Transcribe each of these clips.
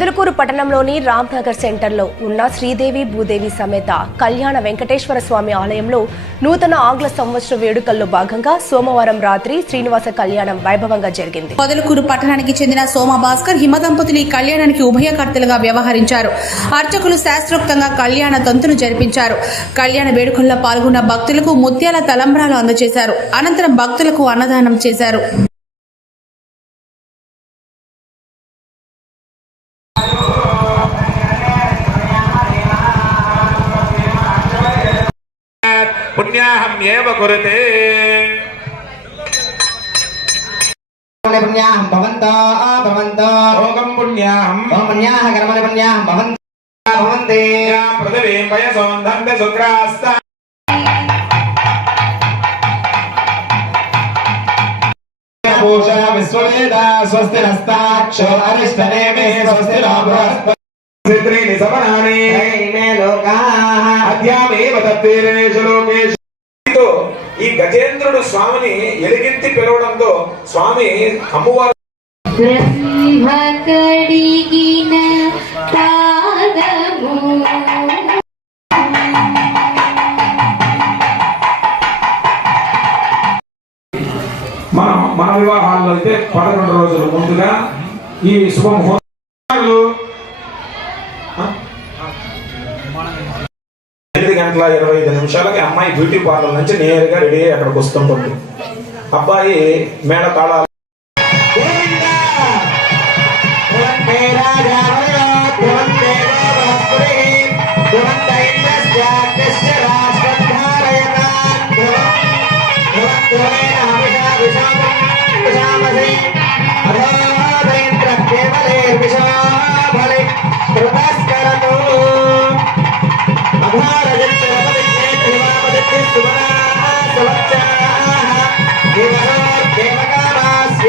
పొదలకూరు పట్టణంలోని రామ్నగర్ సెంటర్లో ఉన్న శ్రీదేవి భూదేవి సమేత కళ్యాణ వెంకటేశ్వర స్వామి ఆలయంలో నూతన ఆంగ్ల సంవత్సర వేడుకల్లో భాగంగా సోమవారం రాత్రి శ్రీనివాస కళ్యాణం వైభవంగా జరిగింది. పొదలకూరు పట్టణానికి చెందిన సోమ భాస్కర్ హిమ దంపతులు ఈ కళ్యాణానికి ఉభయకర్తలుగా వ్యవహరించారు. అర్చకులు శాస్త్రోక్తంగా కళ్యాణ తంతును జరిపించారు. కళ్యాణ వేడుకల్లో పాల్గొన్న భక్తులకు ముత్యాల తలంబ్రాలు అందజేశారు. అనంతరం భక్తులకు అన్నదానం చేశారు. కురుతే. పుణ్యాహం భవంతో భవంతో. భోగం పుణ్యాహం. భవంతో భవంతే. పృథివీం వయసోంధంత శుక్రాస్త. నో బృహస్పతి త్రీని సవనాని మే లోకాః. ఇదో ఈ గజేంద్రుడు స్వామిని ఎలుగెత్తి పిలవడంతో స్వామి అమ్మవారు మన మన వివాహాల్లో అయితే పదకొండు రోజులు ముందుగా ఈ శుభముహూర్తాలు గంటల ఇరవై ఐదు నిమిషాలకి అమ్మాయి బ్యూటీ పార్లర్ నుంచి నేరుగా రెడీ అయ్యి అక్కడికి వస్తుంటుంది. అబ్బాయి మేడ తాళాలు భవంతే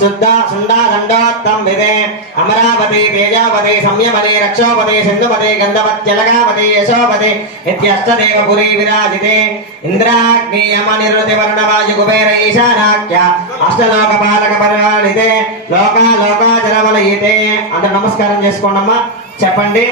శుద్ధ సుందాదండోత్తం విదే అమరావతి తేజావతి సంయమతి రక్షోపతి సింధుపతి గంధవత్యలగావతి యశోపతి ఇత్యష్టదేవపురీ విరాజితే. ఇంద్రాగ్ని యమ నిరుతి వర్ణవాయు కుబేర ఈశానాఖ్య అష్టలోకపాలక పరిపాలితే లోకా లోకాచరవలయితే. అందరు నమస్కారం చేసుకోండమ్మా. చెప్పండి.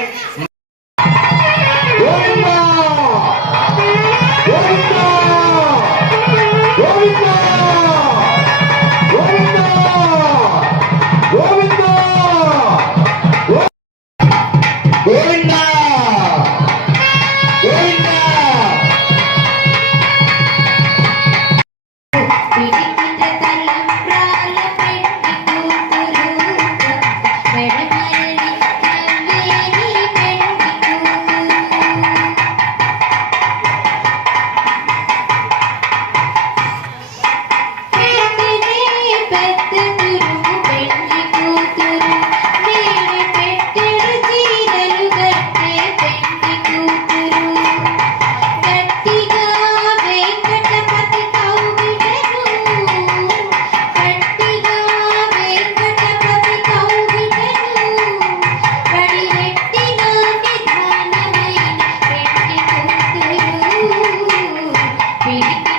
Bye.